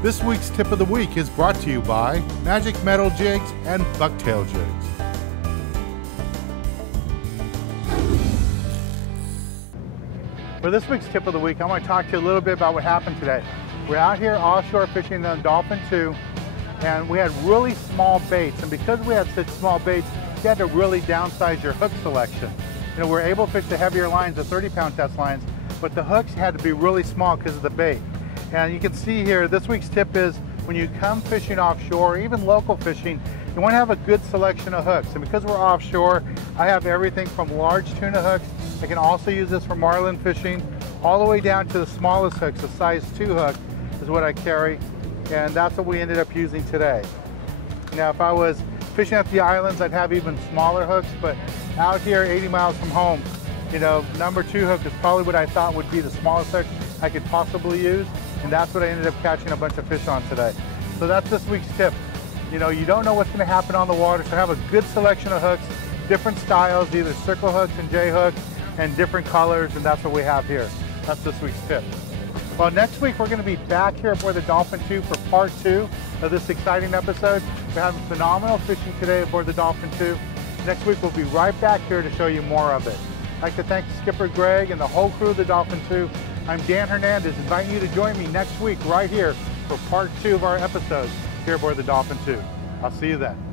This week's tip of the week is brought to you by Magic Metal Jigs and Bucktail Jigs. For this week's tip of the week, I want to talk to you a little bit about what happened today. We're out here offshore fishing on Dolphin 2, and we had really small baits. And because we had such small baits, you had to really downsize your hook selection. You know, we're able to fish the heavier lines, the 30-pound test lines, but the hooks had to be really small because of the bait. And you can see here, this week's tip is when you come fishing offshore, or even local fishing, you want to have a good selection of hooks. And because we're offshore, I have everything from large tuna hooks. I can also use this for marlin fishing, all the way down to the smallest hooks. A size 2 hook is what I carry, and that's what we ended up using today. Now, if I was fishing at the islands, I'd have even smaller hooks, but out here 80 miles from home, you know, number 2 hook is probably what I thought would be the smallest hook I could possibly use, and that's what I ended up catching a bunch of fish on today. So that's this week's tip. You know, you don't know what's going to happen on the water, so have a good selection of hooks, different styles, either circle hooks and J hooks, and different colors, and that's what we have here. That's this week's tip. Well, next week we're going to be back here aboard the Dolphin 2 for part 2 of this exciting episode. We're having phenomenal fishing today aboard the Dolphin 2. Next week we'll be right back here to show you more of it. I'd like to thank Skipper Greg and the whole crew of the Dolphin 2. I'm Dan Hernandez, inviting you to join me next week right here for part 2 of our episodes here aboard the Dolphin 2. I'll see you then.